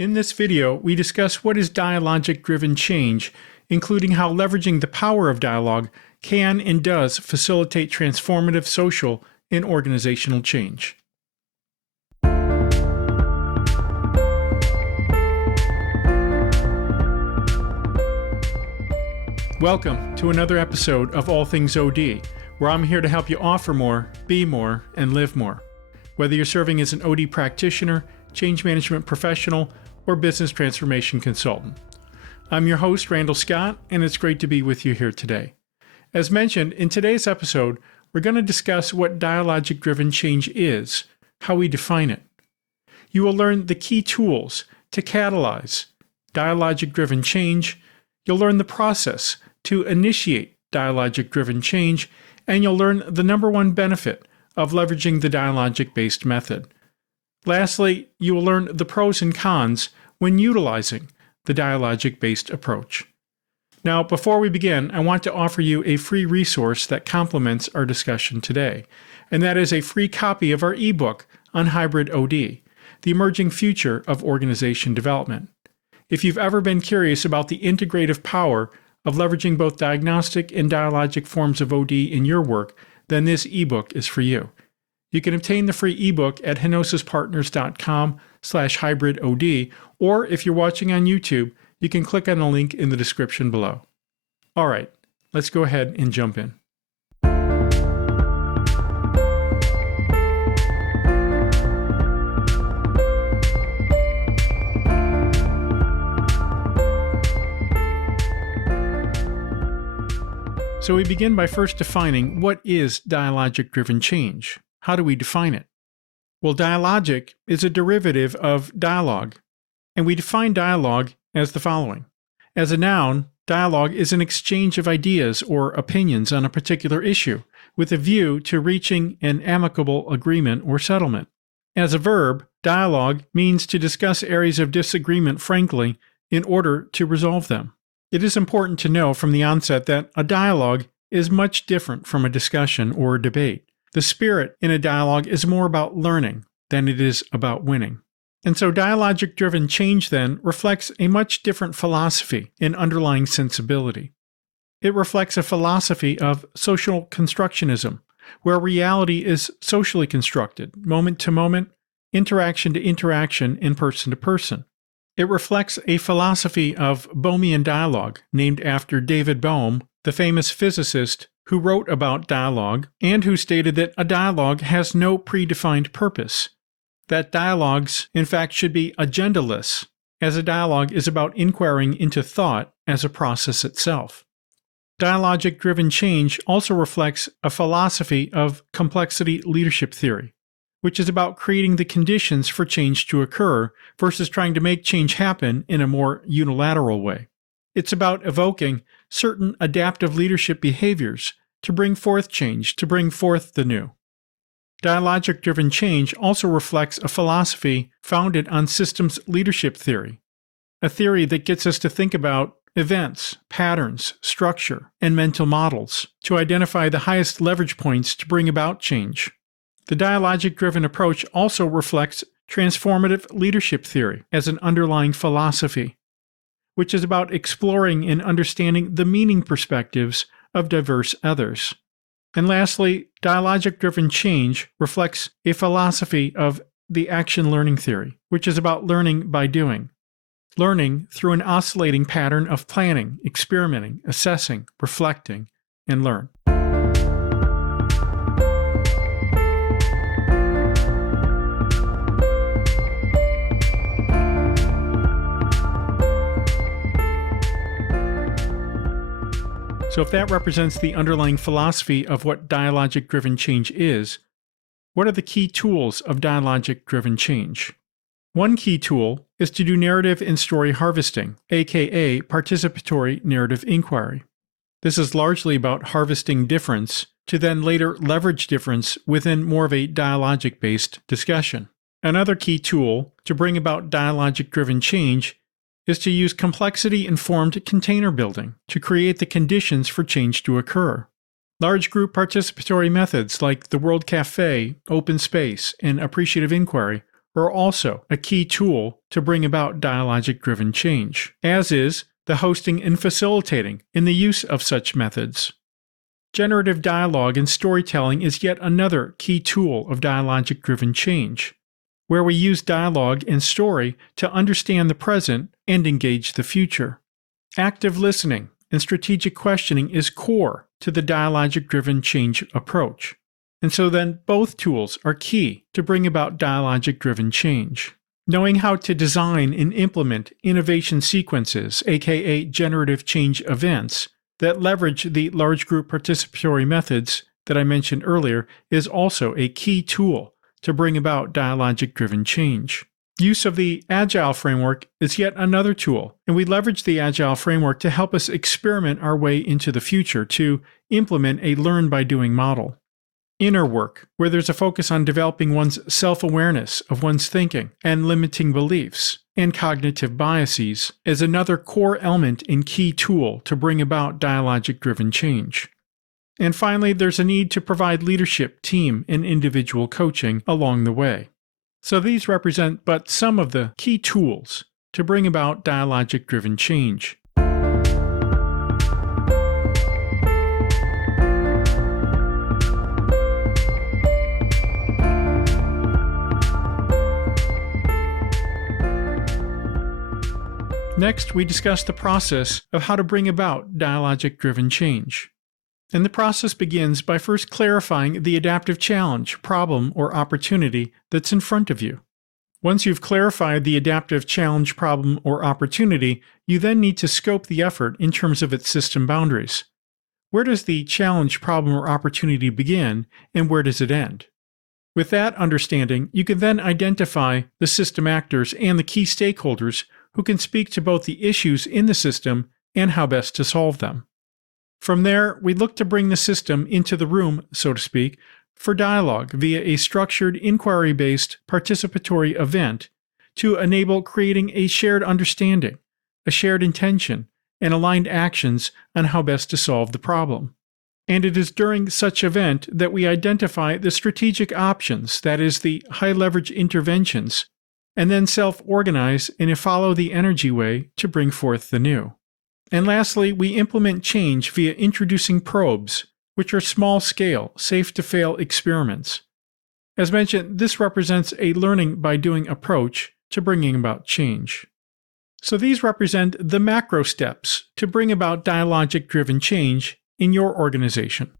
In this video, we discuss what is dialogic-driven change, including how leveraging the power of dialogue can and does facilitate transformative social and organizational change. Welcome to another episode of All Things OD, where I'm here to help you offer more, be more, and live more. Whether you're serving as an OD practitioner, change management professional, or business transformation consultant. I'm your host, Randall Scott, and it's great to be with you here today. As mentioned, in today's episode, we're going to discuss what dialogic-driven change is, how we define it. You will learn the key tools to catalyze dialogic-driven change. You'll learn the process to initiate dialogic-driven change, and you'll learn the number one benefit of leveraging the dialogic-based method. Lastly, you will learn the pros and cons when utilizing the dialogic-based approach. Now, before we begin, I want to offer you a free resource that complements our discussion today, and that is a free copy of our ebook on hybrid OD, the emerging future of organization development. If you've ever been curious about the integrative power of leveraging both diagnostic and dialogic forms of OD in your work, then this ebook is for you. You can obtain the free ebook at henosispartners.com/hybridod, or if you're watching on YouTube, you can click on the link in the description below. All right, let's go ahead and jump in. So we begin by first defining what is dialogic-driven change. How do we define it? Well, dialogic is a derivative of dialogue, and we define dialogue as the following. As a noun, dialogue is an exchange of ideas or opinions on a particular issue, with a view to reaching an amicable agreement or settlement. As a verb, dialogue means to discuss areas of disagreement frankly in order to resolve them. It is important to know from the onset that a dialogue is much different from a discussion or a debate. The spirit in a dialogue is more about learning than it is about winning. And so dialogic-driven change then reflects a much different philosophy and underlying sensibility. It reflects a philosophy of social constructionism, where reality is socially constructed, moment to moment, interaction to interaction, and person to person. It reflects a philosophy of Bohmian dialogue, named after David Bohm, the famous physicist who wrote about dialogue and who stated that a dialogue has no predefined purpose, that dialogues, in fact, should be agendaless, as a dialogue is about inquiring into thought as a process itself. Dialogic-driven change also reflects a philosophy of complexity leadership theory, which is about creating the conditions for change to occur versus trying to make change happen in a more unilateral way. It's about evoking certain adaptive leadership behaviors to bring forth change, to bring forth the new. Dialogic-driven change also reflects a philosophy founded on systems leadership theory, a theory that gets us to think about events, patterns, structure, and mental models to identify the highest leverage points to bring about change. The dialogic-driven approach also reflects transformative leadership theory as an underlying philosophy, which is about exploring and understanding the meaning perspectives of diverse others. And lastly, dialogic-driven change reflects a philosophy of the action learning theory, which is about learning by doing, learning through an oscillating pattern of planning, experimenting, assessing, reflecting, and learn. So if that represents the underlying philosophy of what dialogic-driven change is, what are the key tools of dialogic-driven change? One key tool is to do narrative and story harvesting, aka participatory narrative inquiry. This is largely about harvesting difference to then later leverage difference within more of a dialogic-based discussion. Another key tool to bring about dialogic-driven change is to use complexity-informed container building to create the conditions for change to occur. Large group participatory methods like the World Cafe, open space, and appreciative inquiry are also a key tool to bring about dialogic-driven change, as is the hosting and facilitating in the use of such methods. Generative dialogue and storytelling is yet another key tool of dialogic-driven change, where we use dialogue and story to understand the present and engage the future. Active listening and strategic questioning is core to the dialogic-driven change approach. And so then both tools are key to bring about dialogic-driven change. Knowing how to design and implement innovation sequences, aka generative change events, that leverage the large group participatory methods that I mentioned earlier is also a key tool to bring about dialogic-driven change. Use of the Agile framework is yet another tool, and we leverage the Agile framework to help us experiment our way into the future to implement a learn-by-doing model. Inner work, where there's a focus on developing one's self-awareness of one's thinking and limiting beliefs and cognitive biases, is another core element and key tool to bring about dialogic-driven change. And finally, there's a need to provide leadership, team, and individual coaching along the way. So these represent but some of the key tools to bring about dialogic-driven change. Next, we discuss the process of how to bring about dialogic-driven change. And the process begins by first clarifying the adaptive challenge, problem, or opportunity that's in front of you. Once you've clarified the adaptive challenge, problem, or opportunity, you then need to scope the effort in terms of its system boundaries. Where does the challenge, problem, or opportunity begin, and where does it end? With that understanding, you can then identify the system actors and the key stakeholders who can speak to both the issues in the system and how best to solve them. From there, we look to bring the system into the room, so to speak, for dialogue via a structured, inquiry-based, participatory event to enable creating a shared understanding, a shared intention, and aligned actions on how best to solve the problem. And it is during such event that we identify the strategic options, that is, the high-leverage interventions, and then self-organize in a follow-the-energy way to bring forth the new. And lastly, we implement change via introducing probes, which are small-scale, safe-to-fail experiments. As mentioned, this represents a learning-by-doing approach to bringing about change. So these represent the macro steps to bring about dialogic-driven change in your organization.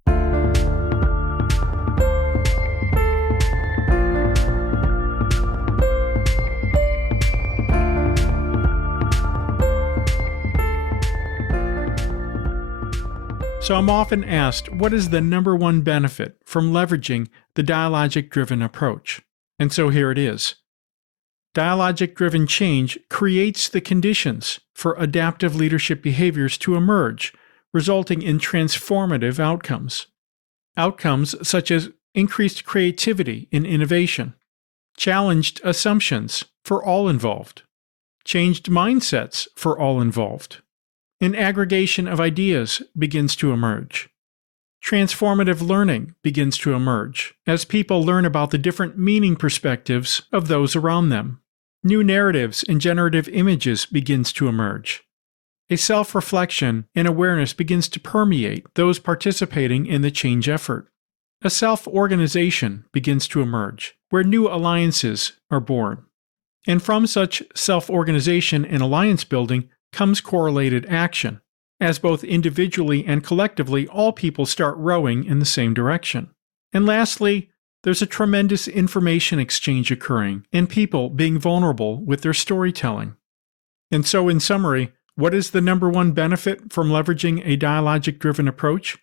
So I'm often asked, what is the number one benefit from leveraging the dialogic-driven approach? And so here it is. Dialogic-driven change creates the conditions for adaptive leadership behaviors to emerge, resulting in transformative outcomes. Outcomes such as increased creativity and innovation, challenged assumptions for all involved, changed mindsets for all involved. An aggregation of ideas begins to emerge. Transformative learning begins to emerge as people learn about the different meaning perspectives of those around them. New narratives and generative images begins to emerge. A self-reflection and awareness begins to permeate those participating in the change effort. A self-organization begins to emerge, where new alliances are born. And from such self-organization and alliance building comes correlated action, as both individually and collectively all people start rowing in the same direction. And lastly, there's a tremendous information exchange occurring and people being vulnerable with their storytelling. And so in summary, what is the number one benefit from leveraging a dialogic-driven approach?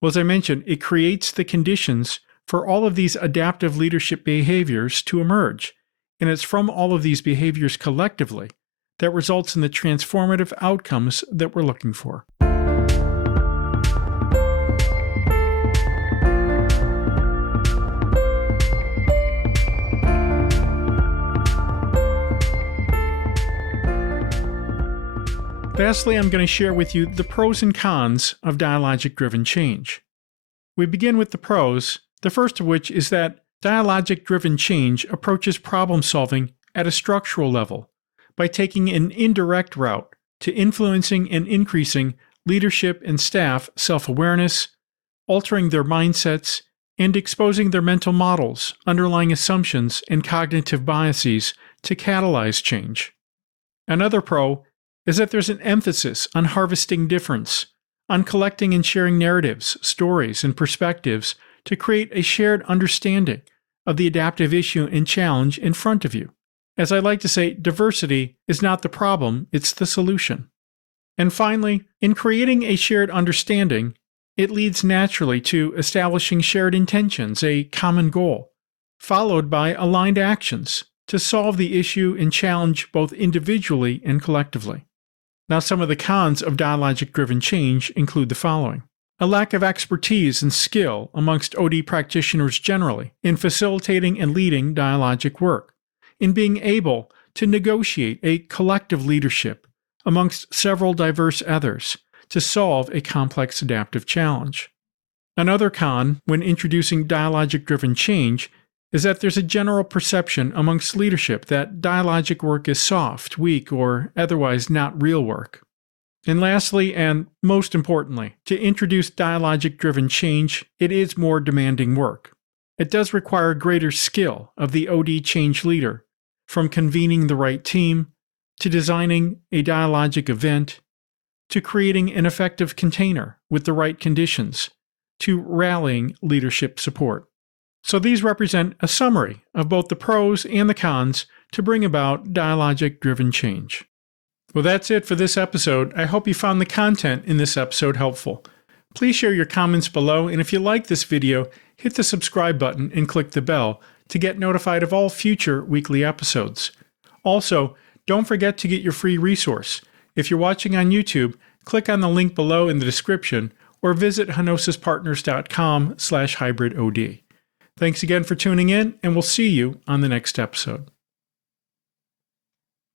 Well, as I mentioned, it creates the conditions for all of these adaptive leadership behaviors to emerge, and it's from all of these behaviors collectively that results in the transformative outcomes that we're looking for. Lastly, I'm going to share with you the pros and cons of dialogic-driven change. We begin with the pros, the first of which is that Dialogic-driven change approaches problem solving at a structural level by taking an indirect route to influencing and increasing leadership and staff self-awareness, altering their mindsets, and exposing their mental models, underlying assumptions, and cognitive biases to catalyze change. Another pro is that there's an emphasis on harvesting difference, on collecting and sharing narratives, stories, and perspectives to create a shared understanding of the adaptive issue and challenge in front of you. As I like to say, diversity is not the problem, it's the solution. And finally, in creating a shared understanding, it leads naturally to establishing shared intentions, a common goal, followed by aligned actions to solve the issue and challenge both individually and collectively. Now, some of the cons of dialogic-driven change include the following. A lack of expertise and skill amongst OD practitioners generally in facilitating and leading dialogic work, in being able to negotiate a collective leadership amongst several diverse others to solve a complex adaptive challenge. Another con when introducing dialogic-driven change is that there's a general perception amongst leadership that dialogic work is soft, weak, or otherwise not real work. And lastly, and most importantly, to introduce dialogic-driven change, it is more demanding work. It does require greater skill of the OD change leader, from convening the right team, to designing a dialogic event, to creating an effective container with the right conditions, to rallying leadership support. So these represent a summary of both the pros and the cons to bring about dialogic-driven change. Well, that's it for this episode. I hope you found the content in this episode helpful. Please share your comments below, and if you like this video, hit the subscribe button and click the bell to get notified of all future weekly episodes. Also, don't forget to get your free resource. If you're watching on YouTube, click on the link below in the description or visit HenosisPartners.com/hybridod. Thanks again for tuning in, and we'll see you on the next episode.